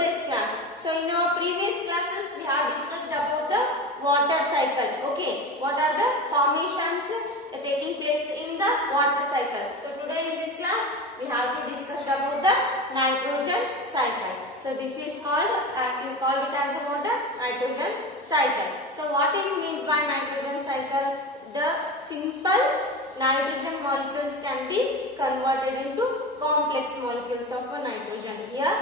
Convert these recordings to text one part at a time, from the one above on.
today's class. So in our previous classes we have discussed about the water cycle. Okay, what are the formations taking place in the water cycle? So today in this class we have to discuss about the nitrogen cycle. So this is called, you call it as a water nitrogen cycle. So what is meant by nitrogen cycle? The simple nitrogen molecules can be converted into complex molecules of a nitrogen. Here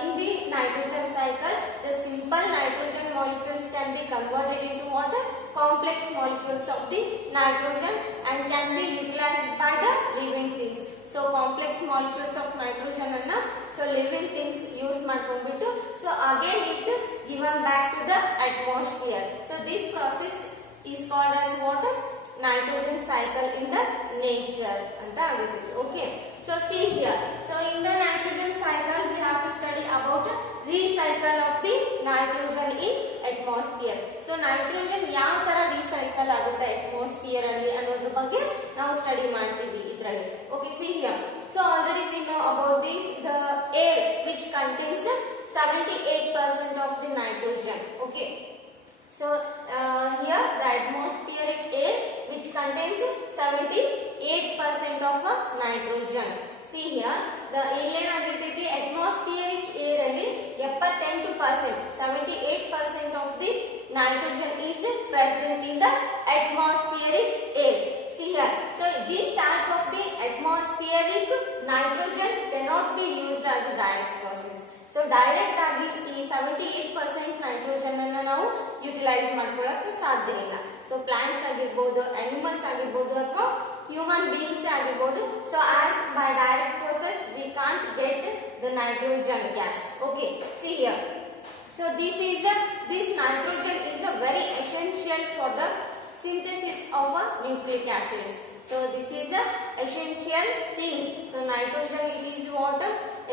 in the nitrogen cycle, the simple nitrogen molecules can be converted into what? Complex molecules of the nitrogen and can be utilized by the living things. So complex molecules of nitrogen and so living things use ಮಾಡ್ಕೊಂಡ್ಬಿಟ್ಟು so again it given back to the atmosphere. So this process is called as what? Nitrogen cycle in the nature anta agutade. Okay, so see here, so in the nitrogen cycle we have to study about recycle of the nitrogen in atmosphere. So nitrogen ಯಾವ ತರ recycle ಆಗುತ್ತೆ atmosphere ಅಲ್ಲಿ ಅನ್ನೋದ್ರ ಬಗ್ಗೆ ನಾವು study ಮಾಡ್ತೀವಿ ಇದರಲ್ಲಿ. Okay, see here, so already we know about this, the air which contains 78% of the nitrogen. Okay, so here the atmospheric air which contains 78% of nitrogen. See here, the the atmospheric air alli 78%, 78% of the nitrogen is present in the atmospheric air. See here, so this type of the atmospheric nitrogen cannot be used as a direct process. So direct agi ee 78% nitrogen anna ನಾವು utilise ಮಾಡ್ಕೊಳ್ಳಕ್ಕೆ ಸಾಧ್ಯ ಇಲ್ಲ. So plants ಆಗಿರಬಹುದು, animals ಆಗಿರಬಹುದು ಅಥವಾ human beings ಆಗಿರಬಹುದು, so as by direct process we can't get the nitrogen gas. Okay, see here, so this nitrogen is a very essential for the synthesis of nucleic acids. So this is a essential thing. So nitrogen, it is what?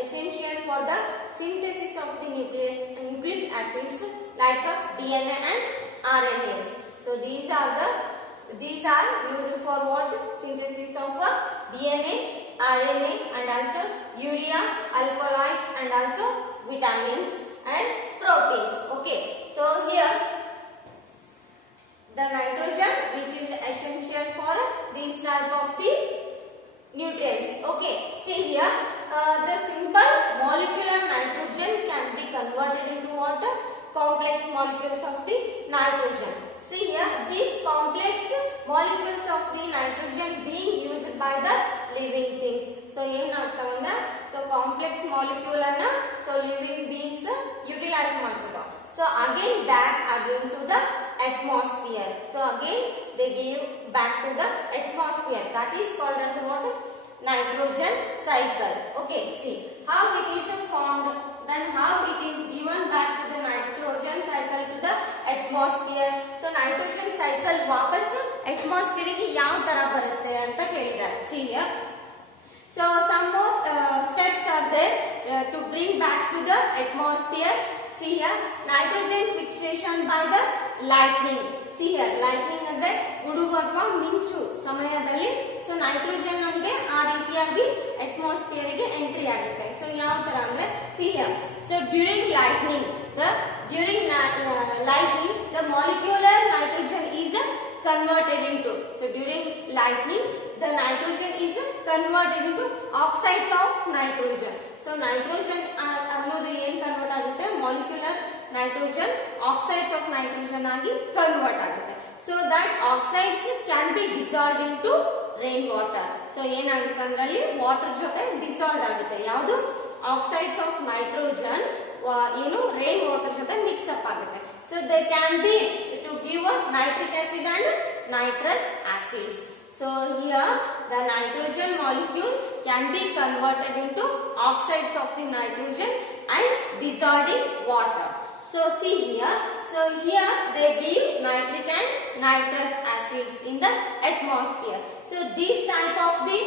Essential for the synthesis of the nucleic acids like DNA and RNAs. So these are used for what? Synthesis of DNA, RNA and also urea, alkaloids and also vitamins and proteins. Okay, so here the nitrogen which is essential for these type of the nutrients. Okay, see here, the simple molecular nitrogen can be converted into what? Complex molecules of the nitrogen. See here, these complex molecules of the nitrogen being used by the living things. So ಏನು ಅರ್ಥ ಅಂದ್ರೆ, so complex molecule ಅನ್ನ so living beings utilize ಮಾಡ್ತಾರೆ. So again back again to the atmosphere. So again they give back to the atmosphere. That is called as what? Nitrogen cycle. Okay, see how it is formed, then how it is given back to the nitrogen cycle to the atmosphere. So nitrogen cycle ವಾಪಸ್ atmosphere ಗೆ ಯಾವ ತರ ಬರುತ್ತೆ ಅಂತ ಕೇಳಿದ್ದಾರೆ. See here, so some more steps are there to bring back to the atmosphere. See here, nitrogen fixation by the lightning. See here, lightning ಅಂದ್ರೆ ಗುಡುಗು ಅಥವಾ ಮಿಂಚು ಸಮಯದಲ್ಲಿ ಸೊ ನೈಟ್ರೋಜನ್ ನಮಗೆ ಆ ರೀತಿಯಾಗಿ ಅಟ್ಮಾಸ್ಫಿಯರ್ ಗೆ ಎಂಟ್ರಿ ಆಗುತ್ತೆ. ಸೊ ಯಾವ ತರ ಅಂದ್ರೆ see here, so during lightning the molecular nitrogen is converted into, so during lightning the nitrogen is converted into oxides of nitrogen. So nitrogen ಅನ್ನೋದು ಏನು ಕನ್ವರ್ಟ್ ಆಗುತ್ತೆ, molecular nitrogen oxides of nitrogen ಆಗಿ convert ಆಗುತ್ತೆ. So that oxides can be dissolved into rain water. ಸೊ ಏನಾಗುತ್ತೆ ಅಂದ್ರೆ ಅಲ್ಲಿ water ಜೊತೆ ಡಿಸಾಲ್ವ್ ಆಗುತ್ತೆ. ಯಾವುದು? ಆಕ್ಸೈಡ್ಸ್ ಆಫ್ ನೈಟ್ರೋಜನ್ ಏನು ರೈನ್ ವಾಟರ್ ಜೊತೆ ಮಿಕ್ಸ್ ಅಪ್ ಆಗುತ್ತೆ. So they can be to give nitric acid and nitrous acids. So here the nitrogen molecule can be converted into oxides of the nitrogen and dissolved in water. So see here, so here they give nitric and nitrous acids in the atmosphere. So this type of the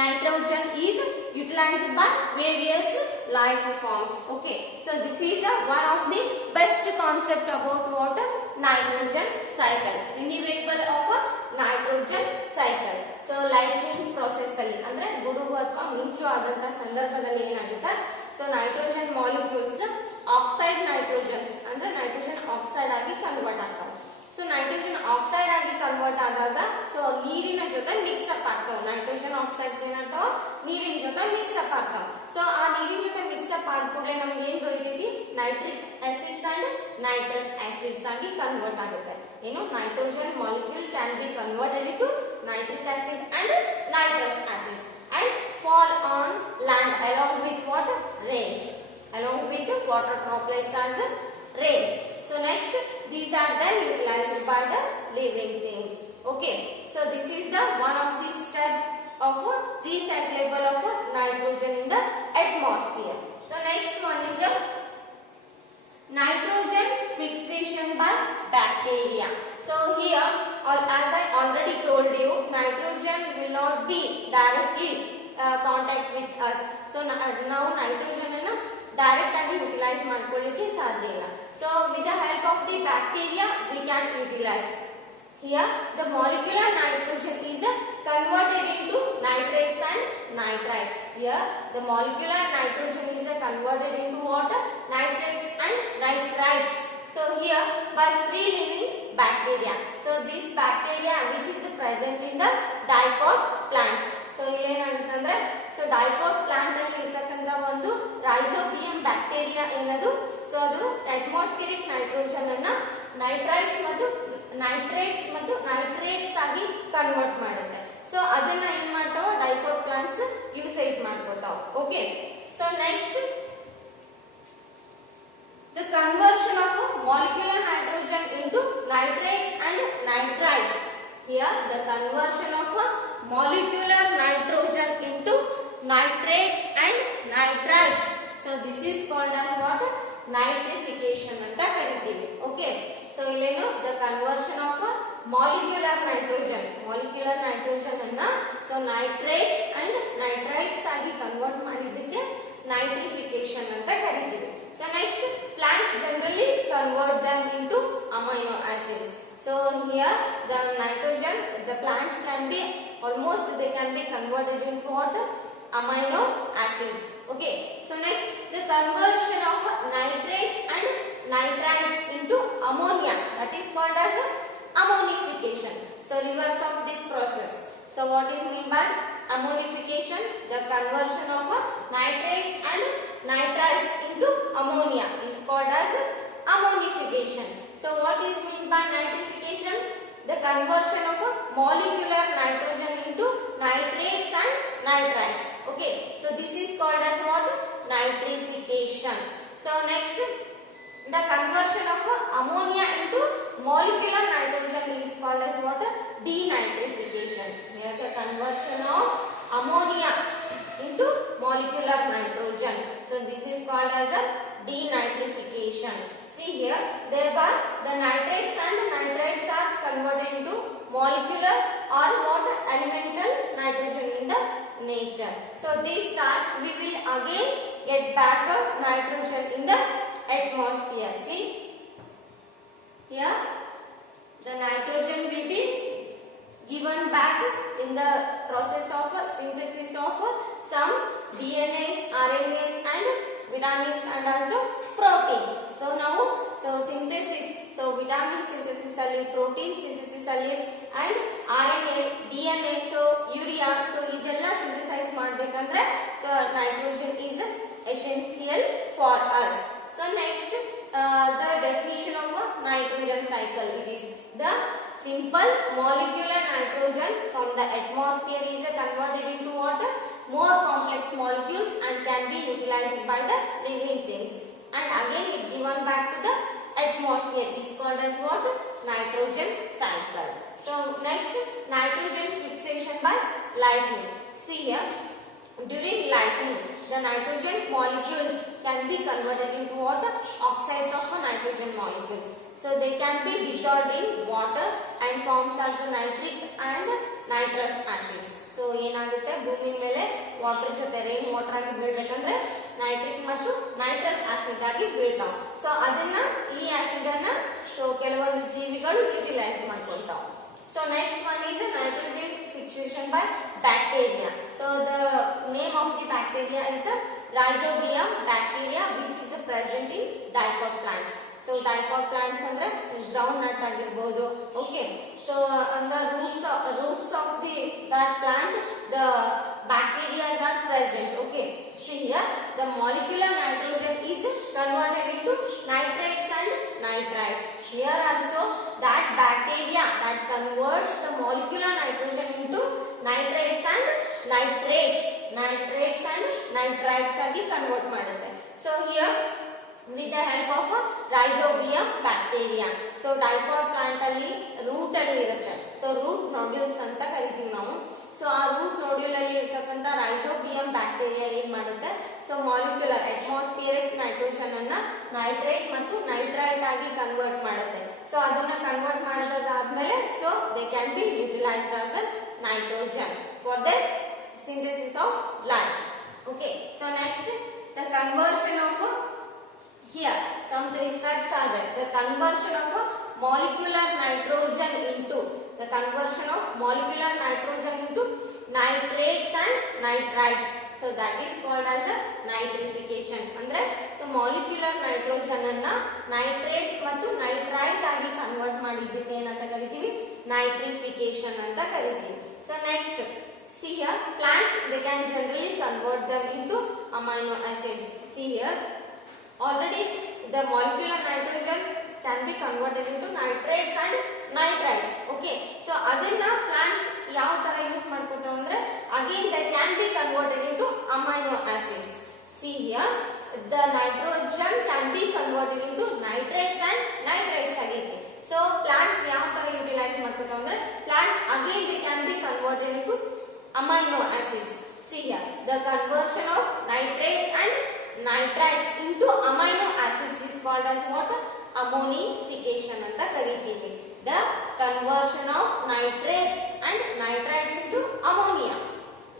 nitrogen is utilized by various life forms. Okay, so this is one of the best concept about what? Nitrogen cycle, renewable of a nitrogen cycle. So lightning process ಅಲ್ಲಿ ಅಂದ್ರೆ ಗುಡುಗು ಅಥವಾ ಮಿಂಚು ಆದಂತ ಸಂದರ್ಭದಲ್ಲಿ ಏನಾಗುತ್ತೆ, so nitrogen molecules oxide ನೈಟ್ರೋಜನ್ಸ್ ಅಂದ್ರೆ nitrogen oxide ಆಗಿ ಕನ್ವರ್ಟ್ ಆಗ್ತಾವೆ. ಸೊ ನೈಟ್ರೋಜನ್ ಆಕ್ಸೈಡ್ ಆಗಿ ಕನ್ವರ್ಟ್ ಆದಾಗ ಸೊ ನೀರಿನ ಜೊತೆ ಮಿಕ್ಸ್ ಅಪ್ ಆಗ್ತಾವ. ನೈಟ್ರೋಜನ್ ಆಕ್ಸೈಡ್ಸ್ ಏನಾಗ್ತಾವ ನೀರಿನ ಜೊತೆ ಮಿಕ್ಸ್ ಅಪ್ ಆಗ್ತಾವ. ಸೊ ಆ ನೀರಿನ ಜೊತೆ ಮಿಕ್ಸ್ ಅಪ್ ಆದ ಕೂಡಲೇ ನಮ್ಗೆ ಏನ್ ದೊರೀತೈತಿ nitric acids and nitrous acids ಆಗಿ ಕನ್ವರ್ಟ್ ಆಗುತ್ತೆ. ಏನು nitrogen molecule can be converted to nitric acid and nitrous acids and fall on land along with what rains, along with water droplets as rains. So next these are then utilized by the living things. Okay, so this is the one of the step of recyclable of nitrogen in the atmosphere. So next one is the nitrogen fixation by bacteria. So here, as I already told you, nitrogen will not be directly contact with us. So now nitrogen is direct agi utilize ಮಾಡ್ಕೊಳ್ಳಿಕ್ಕೆ ಸಾಧ್ಯ ಇಲ್ಲ. So with the help of the bacteria we can utilize. Here the molecular nitrogen is converted into nitrates and nitrites. Here the molecular nitrogen is converted into what? Nitrates and nitrites. So here by free living bacteria. So this bacteria which is present in the dicot plants. So ಏನಾಗುತ್ತಂದ್ರೆ so dicot plant ಅಲ್ಲಿ ಇರತಕ್ಕಂತ ಒಂದು rhizobium bacteria ಏನದು so ಅದು atmospheric nitrogen ಅನ್ನ nitrites ಮತ್ತು nitrates ಆಗಿ convert ಮಾಡುತ್ತೆ. ಸೊ ಅದನ್ನ ಏನ್ ಮಾಡ್ತಾವ ಡೈಕಾಟ್ ಪ್ಲಾಂಟ್ಸ್ ಯೂಸೇಜ್ ಮಾಡ್ಕೋತಾವ. Okay, so next the conversion of molecular nitrogen into nitrates and nitrites. Here the conversion of molecular nitrogen into nitrates and nitrites. So this is called as what? Nitrification anta ಕರಿತೀವಿ. Okay, so ಇಲ್ಲೇನು the conversion of molecular nitrogen ಅನ್ನ so nitrates and nitrites ಆಗಿ convert ಮಾಡಿದ್ದಕ್ಕೆ nitrification ಅಂತ ಕರಿತೀವಿ. So next, plants generally convert them into amino acids. So here the nitrogen, the plants can be almost they can be converted into what? Amino acids. Okay. So next, the conversion of nitrates and nitrites into ammonia, that is called as ammonification. So reverse of this process. So what is mean by ammonification? The conversion of nitrates and nitrites into ammonia is called as ammonification. So what is mean by nitrification? The conversion of molecular nitrogen into nitrates and nitrites. Okay, so this is called as what? Nitrification. So next, the conversion of ammonia into molecular nitrogen is called as what? Denitrification. Here the conversion of ammonia into molecular nitrogen. So this is called as a denitrification. See here, thereby the nitrates and nitrites are converted into molecular or what? Elemental nitrogen in the nature. So this start we will again get back nitrogen in the atmosphere. See here, the nitrogen will be given back in the process of synthesis of some DNAs, RNAs and vitamins and also proteins. So now, so synthesis, so vitamin synthesis alli, protein synthesis alli and RNA, DNA, so urea, so idella synthesize ಮಾಡಬೇಕಂದ್ರೆ so nitrogen is essential for us. So next, the definition of a nitrogen cycle. It is the simple molecular nitrogen from the atmosphere is converted into what? More complex molecules and can be utilized by the living things. And again it given back to the atmosphere is called as what? Nitrogen cycle. So next, nitrogen fixation by lightning. See here, during lightning the nitrogen molecules can be converted into what? Oxides of nitrogen molecules. So they can be dissolved in water and forms as nitric and nitrous acids. So ಏನಾಗುತ್ತೆ ಭೂಮಿ ಮೇಲೆ water ಜೊತೆ rain water ಆಗಿ ಬೀಳಬೇಕಂದ್ರೆ nitric ಮತ್ತು nitrous acid ಆಗಿ ಬೀಳ್ತಾವ. So ಅದನ್ನ ಈ acid ಅನ್ನ ಸೊ ಕೆಲವೊಂದು ಜೀವಿಗಳು ಯುಟಿಲೈಸ್ ಮಾಡ್ಕೊಳ್ತಾವ. So next one is nitrogen fixation by bacteria. So the name of the bacteria is rhizobium bacteria which is present in dicot plants. So dicot plants andre ground nut agirbodu. Okay, so on the roots of the that plant the bacteria are present. Okay, see here the molecular nitrogen is converted into nitrates and nitrites. Here also that bacteria that converts the molecular nitrogen into nitrates and nitrates and nitrites agi convert ಮಾಡುತ್ತೆ. So here with the help of rhizobium bacteria. So dicot plant ಅಲ್ಲಿ root ಅಲ್ಲಿ ಇರುತ್ತೆ. So root nodules ಅಂತ ಕರಿತೀವಿ ನಾವು. So ಆ root nodule ಅಲ್ಲಿ ಇರತಕ್ಕಂತ rhizobium bacteria ಏನ್ ಮಾಡುತ್ತೆ, so molecular atmospheric nitrogen ಅನ್ನ nitrate ಮತ್ತು nitrite ಆಗಿ ಕನ್ವರ್ಟ್ ಮಾಡುತ್ತೆ. So ಅದನ್ನ convert ಮಾಡಿದಾದ್ಮೇಲೆ so they can be utilized as a nitrogen for the synthesis of life. Okay, so next the conversion of here some three steps are there. The conversion of molecular nitrogen into nitrates and nitrites. So that is called as a nitrification. Andre so molecular nitrogen anna nitrate ಮತ್ತು nitrite ಆಗಿ convert ಮಾಡಿದ್ದಕ್ಕೆ ಏನಂತ ಕರಿತೀವಿ, nitrification ಅಂತ ಕರಿತೀವಿ. So next see here plants they can generally convert them into amino acids. See here already the molecular nitrogen can be converted into nitrates and nitrites. Okay, so adinna plants yav tara use ಮಾಡ್ಕೊತಾವ ಅಂದ್ರೆ again they can be converted into amino acids. See here the nitrogen can be converted into nitrates and nitrites agaithi. So plants yav tara utilize ಮಾಡ್ಕೊತಾವ ಅಂದ್ರೆ plants again they can be converted into amino acids. See here the conversion of nitrates and nitrites into amino acids is called as what? Ammonification anta kariತೀವಿ. The conversion of nitrates and nitrites into ammonia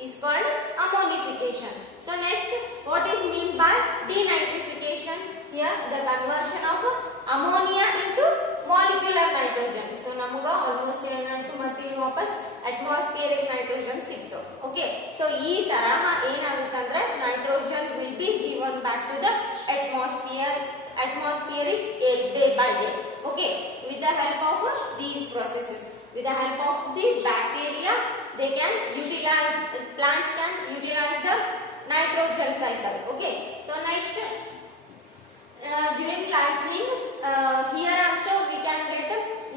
is called ammonification. So next what is meant by denitrification? Here the conversion of ammonia into molecular nitrogen. So ನಮಗ almost ಏನಾಯ್ತು ಮತ್ತೆ ಇಲ್ಲಿ ವಾಪಸ್ atmospheric nitrogen ಸಿಕ್ತು. Okay, so ಈ ತರಹ ಏನಾಗುತ್ತೆ ಅಂದ್ರೆ nitrogen will be given back to the atmospheric air day by day. Okay, with the help of these processes, with the help of the bacteria they can utilize, plants can utilize the nitrogen cycle. Okay, so next during lightning here also we can get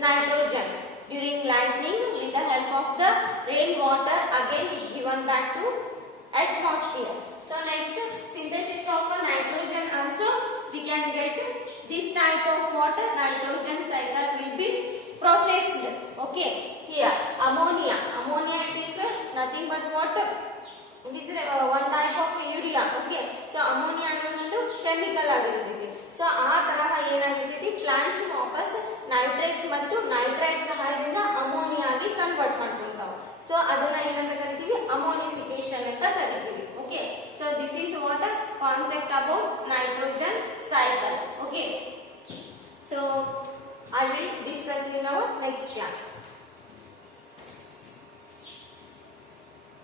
nitrogen. During lightning with the help of the rainwater again it given back to atmosphere. So next synthesis of nitrogen also we can get this type of water nitrogen cycle will be processed. Okay, here ammonia it is nothing but water. It is one type of urea. Okay, so ammonia ಅನ್ನೋದು chemical ಆಗಿರುತ್ತೆ. So ಆ ತರಹ ಏನಾಗಿರ್ತೈತಿ plants ವಾಪಸ್ nitrate ಮತ್ತು nitrite ಸಹಾಯದಿಂದ ammonia ಆಗಿ convert ಮಾಡ್ಕೊಂತಾವ. So ಅದನ್ನ ಏನಂತ ಕರಿತೀವಿ, ಅಮೋನಿಫಿಕೇಶನ್ ಅಂತ ಕರಿತೀವಿ. Okay, so this is what concept about nitrogen cycle. Okay, so I will discuss in our next class.